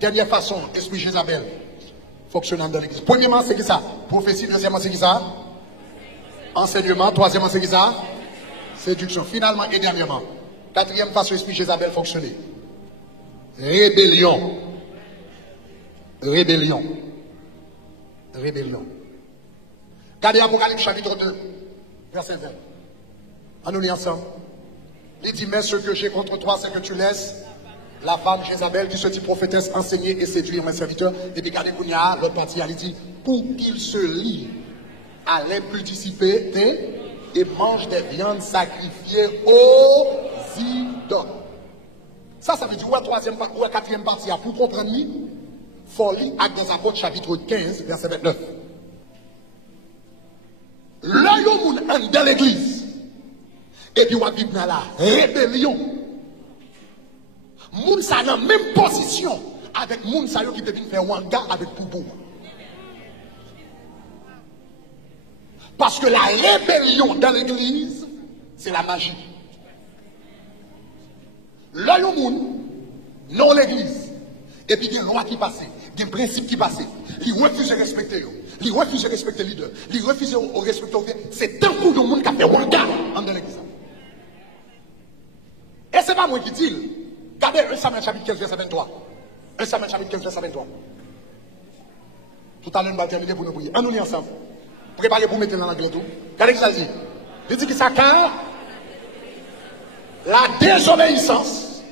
Dernière façon, esprit Jézabel fonctionnant dans l'église. Premièrement, c'est qui ça? Prophétie. Deuxièmement, c'est qui ça? Enseignement. Troisièmement, c'est qui ça? Séduction. Finalement et dernièrement. Quatrième façon, esprit Jézabel fonctionner. Rébellion. Rébellion. Rébellion. Regardez Apocalypse chapitre 2, verset 20. On nous lit ensemble. Il dit, mais ce que j'ai contre toi, c'est que tu laisses la femme Jézabel qui se dit prophétesse enseigner et séduire mes serviteurs. Et puis regardez Kounia, l'autre partie, il dit, pour qu'ils se lient à l'impudicité et mangent des viandes sacrifiées aux idoles. Ça veut dire, ou à quatrième partie, pour comprendre, il faut lire Actes des Apôtres, chapitre 15, verset 29. Là, il y a dans l'église. Et puis, on va vivre dans la rébellion. Moun sa dans la même position avec moun sa yo qui devine faire wanga avec Poubou. Parce que la rébellion dans l'église, c'est la magie. Là, il y a moun dans l'église. Et puis, il y a une loi qui passe, il y a un principe qui passe. Ils refusent de respecter. Ils refusent de respecter les leaders. Ils refusent de respecter. C'est un coup de monde qui a fait wanga dans l'église. Et ce n'est pas moi qui dis. Regardez 1 Samuel chapitre 15, verset 23. 1 Samuel chapitre 15, verset 23. Tout à l'heure, nous allons terminer pour nous prier. On nous lit ensemble. Préparez pour mettre dans l'anglais tout. Regardez ce que ça dit. Il dit que ça, car la désobéissance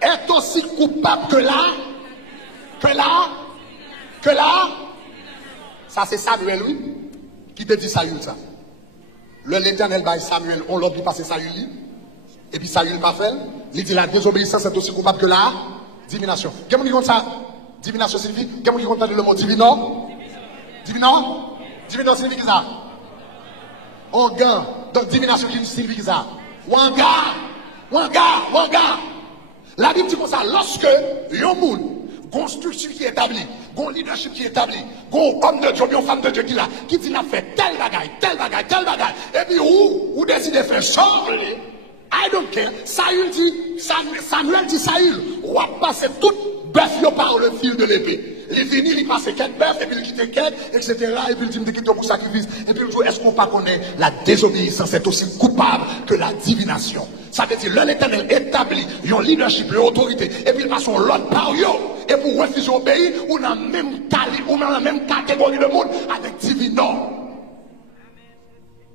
est aussi coupable que ça c'est Samuel, oui, qui te dit Saül ça. L'Éternel by Samuel, on l'a dit passer Saül, et puis Saül pas fait. Il dit la désobéissance est aussi coupable que la divination. Qu'est-ce qu'on dit ça? Divination signifie? Qu'est-ce qu'on dit le mot divino? Divino? Divino signifie ça? Organ. Donc divination signifie ça? Wanga. La Bible dit comme ça, lorsque yon moun, gon structure qui est établie, gon leadership qui est établi, gon homme de Dieu, gon femme de Dieu qui là, qui dit n'a fait tel bagaille, et puis ou décide de faire sortir. I don't care. Samuel dit Saül, on va passer tout bœuf par le fil de l'épée. Il finit, il passe 4 bœufs, et puis il quitte 4, etc. Et puis il dit, me quitte pour sacrifice. Et puis il dit, est-ce qu'on pas connaît la désobéissance est aussi coupable que la divination? Ça veut dire, l'Éternel établit, un leadership, une autorité, et puis il passe son l'autre par eux. Et pour refuser d'obéir, on a la même catégorie de monde avec divino.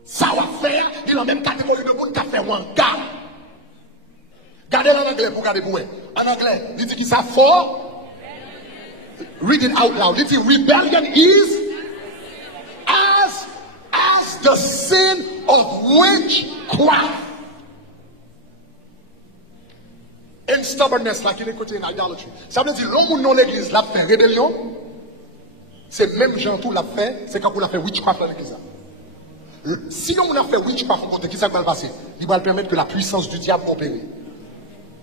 Ça va faire, il a la même catégorie de monde qui a fait wanga. Regardez en anglais pour regarder pour vous. En anglais, il dit qu'il ça fort. Read it out loud. Il dit rebellion is as the sin of witchcraft. And stubbornness, like il est côté in idolatry. Ça veut dire l'homme dans l'église l'a fait rébellion. C'est même gens tout l'a fait, c'est quand on l'a fait witchcraft dans l'église. Si on a fait witchcraft, qu'est-ce qui va passer? Il va permettre que la puissance du diable opère.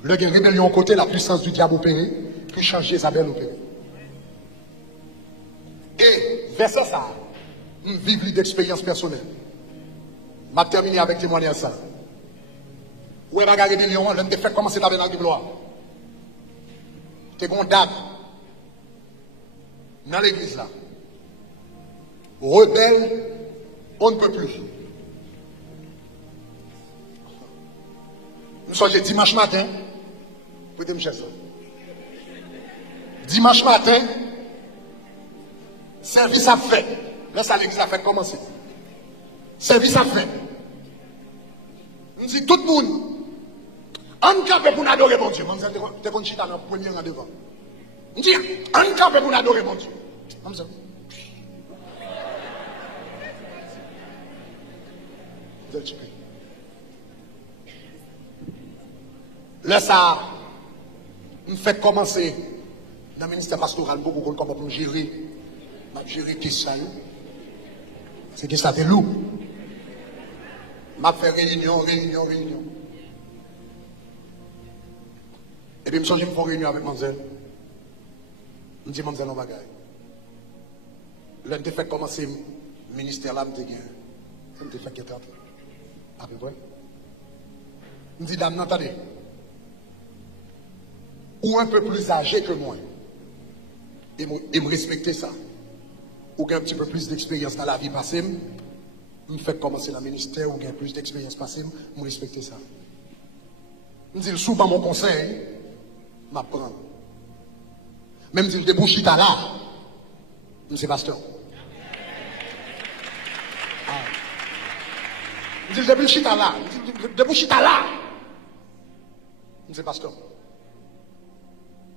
Le gain rébellion côté, la puissance du diable opère, puis changer Jézabel opère. Et verset ça, une vive d'expérience personnelle. Je terminé avec témoignage ça. Où est la rébellion? Je ne fait commencer avec la gloire. Tu es bon date dans l'église là. Rebelle. On ne peut plus. Nous sommes dimanche matin. Vous me chercher. Dimanche matin, service à fait. Là, ça l'église a fait commencer. Service à fait. Nous disons tout le monde. On cape pour adorer mon Dieu. Je vais chita dans le premier rang devant. Nous disons, on cape pour adorer mon Dieu. Là, ça, nous fait commencer dans le ministère pastoral beaucoup pour gérer qui ça. C'est qui ça de loup. M'a fait réunion. Et puis, je me suis fait réunion avec Manzel. Je me dis, Manzel, on va gagner. Là, je fait commencer le ministère là, je me fait qu'il était à peu près. Je me dis, dame, attendez. ou un peu plus âgé que moi, et me respecter ça, ou qui a un petit peu plus d'expérience dans la vie passée, me fait commencer le ministère, ou qui a plus d'expérience passée, me respecter ça. Je dis, souvent mon conseil, m'apprendre. Même si je débouche là, je suis pasteur. Je dis, débouche là, débouche là, je suis pasteur.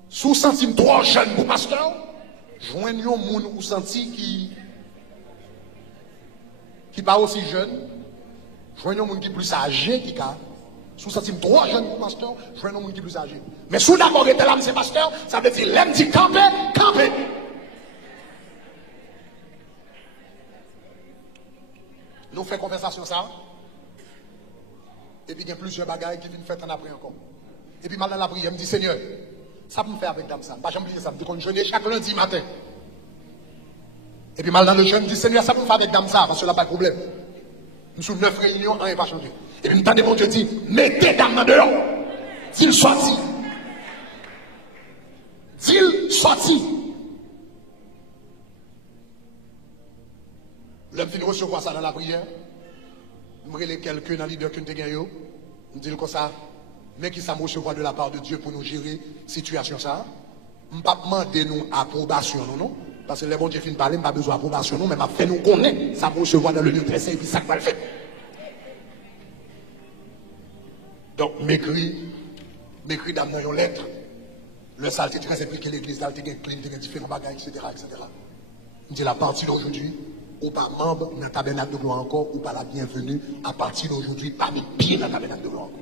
Sous senti trop jeune pour pasteur, joignons un monde ou senti qui pas aussi jeune, joignons un monde qui plus âgé qui a. Sous senti trop jeune pour pasteur, joignons un monde qui plus âgé. Mais sous d'abord était là, c'est pasteur, ça veut dire l'aime dit camper, camper. Nous faisons conversation ça. Et puis il y a plusieurs bagailles qui viennent faire en après encore. Et puis mal dans la prière, je me dis Seigneur, ça peut me faire avec dame ça. Pas jamais oublier ça. Je me dis qu'on jeûne chaque lundi matin. Et puis mal dans le jeûne, je dis Seigneur, ça peut me faire avec dame ça, parce que là pas de problème. Nous sommes 9 réunions, rien n'est pas changé. Et puis m'entendez mon Dieu dit, mettez dame dans dehors. S'il sortit. S'il sortit. L'homme finit recevoir ça dans la prière. Je me relève quelqu'un dans l'idée que nous avons. Je me dis comme ça, mais qui ça me recevoir de la part de Dieu pour nous gérer la situation ça. Je ne vais pas demander nous approbation, non. Parce que les bons Dieu finissent par parler, je n'ai pas besoin d'approbation, non, mais je vais faire nous connaître. Ça me recevoir dans le lieu très saint et puis ça va le faire. Donc, m'écrit dans une lettre. Le salle est très impliqué, l'église, il y a différents bagages, etc. Je dis, à partir d'aujourd'hui, ou pas membre dans le tabernacle de gloire encore, ou pas la bienvenue, à partir d'aujourd'hui, pas de pied dans le tabernacle de gloire encore.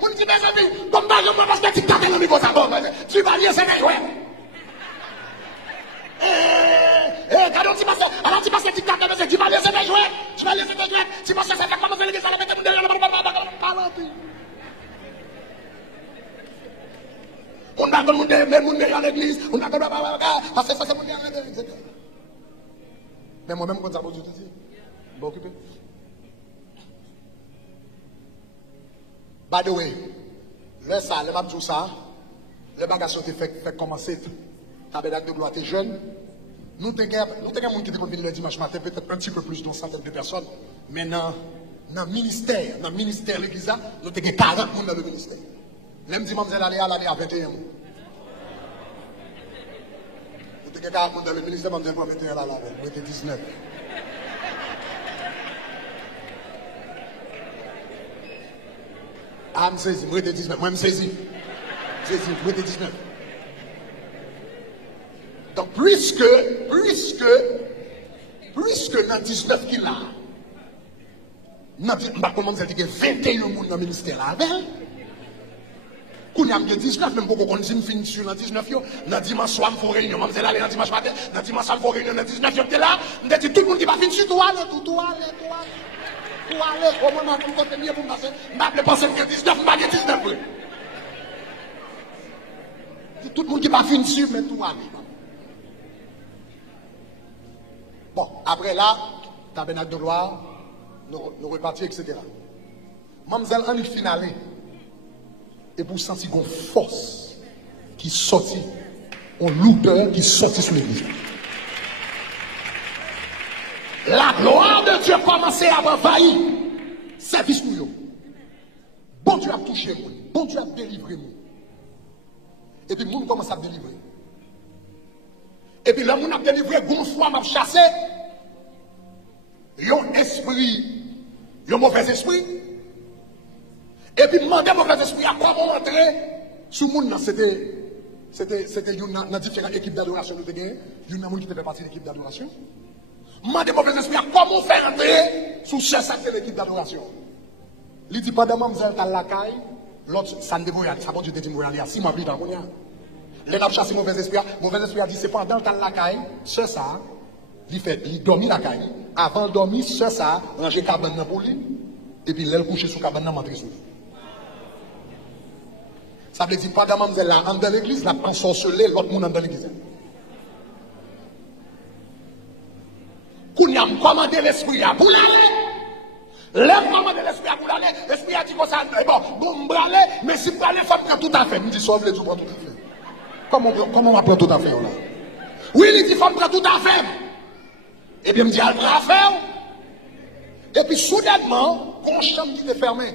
Mon petit mes amis, comme par exemple, parce que tu t'as dans le niveau, ça va, tu vas lire, c'est vrai, ouais. Quand tu passes, alors tu passes, tu t'as dans le tu vas lire, c'est vrai, ouais. Tu vas lire, c'est vrai, tu passes, c'est vrai, comment faire l'église, ça va mettre mon derrière, on n'a pas de même monde à l'église, on n'a pas de parce que ça c'est mon derrière, etc. Mais moi-même, quand ça va, je te dis, bon, occupé. By the way, le ça, le tout ça, le bagage ont fait commencer, tabernacle de gloire, t'es jeune. Nous avons un monde qui est venu le dimanche matin, peut-être un petit peu plus d'une centaine de personnes, mais dans le ministère de l'église, nous avons 40 personnes dans le ministère. L'homme dit, mademoiselle, allez à 21 mois. Nous avons 40 personnes dans le ministère, mademoiselle, pour 21 là, nous avons 19. Ah, je me saisis, moi je 19. Moi je me saisis. Moi je 19. Donc, plus que dans 19 qu'il a, je ne sais pas comment dire, 21 personnes dans le ministère là. Quand il y a 19, même pour qu'on dise fin sur dans 19, dans dimanche soir, il faut réunion. Je vais aller dans dimanche matin, dans dimanche soir, il faut réunion. Dans 19, il là. Je dis tout le monde qui va finir sur toi, tout aller. Comment on va continuer pour passer? Je ne vais pas penser que 19, je vais 19. Tout le monde qui va finir sur, mais tout aller. Bon, après là, tabernacle de gloire, nous repartis, etc. Mademoiselle, en finale, et pour sentir une force qui sortit, une lourdeur qui sortit sur l'église. La gloire de Dieu commençait à envahir service pour eux. Bon Dieu a touché moi, bon Dieu a délivré moi. Et puis le monde commence à délivrer. Et puis le monde a délivré, bon foi m'a chassé. Un esprit, un mauvais esprit. Et puis demander mauvais esprit à quoi on entrer sous le monde. C'était une différentes équipes d'adoration de gagné. Il y a un monde qui fait partie de l'équipe d'adoration. Demander mauvais esprit à comment faire entrer sous cette l'équipe d'adoration. Il dit pendant que vous êtes à la caille, l'autre, ça ne devait pas aller. Ça va Dieu te dire, aller à 6 mois plus tard. Les n'a chassé mauvais esprit a dit, c'est pendant que la caille, ce ça, il dormit la caille. Avant de dormir, ce ça, ranger cabane pour lui. Et puis, il couché sous cabane, il sous. Ça veut dire, pendant que vous êtes dans l'église, la ensorcelé l'autre monde dans l'église. Quand il a commandé l'esprit pour l'aller, Lève-moi de l'esprit à vous aller, l'esprit a dit comme ça, bon, m'braler, mais si m'braler, femme prend tout à fait. Me dit, sauve les tout prend tout à fait. Comment on prend tout à fait, là? Oui, il dit, femme prend tout à fait. Et puis, me dit, elle prend à faire. Et puis, soudainement, quand chambre qui était fermée,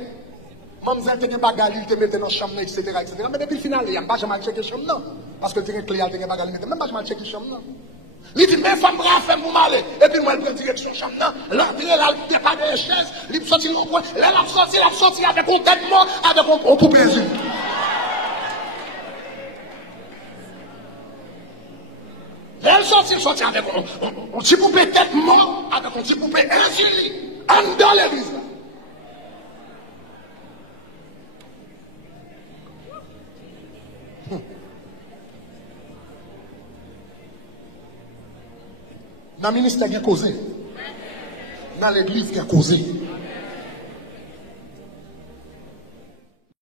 maman te gen bagali, te mette dans chambre, etc., etc. Mais depuis le final, il n'y a pas jamais checké chambre, non. Parce que tu as un clé, tu as bagali, mais même pas jamais checké chambre, non. Il dit, mais femme bras fait pour m'aller. Et puis, moi, elle prend direction chambre, non. L'entrée, là, il n'y a pas de chaise, il sorti au point. Là, il a sorti avec un tellement, avec un poupée yeux. Là, il sorti avec un petit poupée tête mort, avec un petit poupée insuline, en dans l'église, là. Dans le ministère, il y a causé. Dans l'église, il y a causé.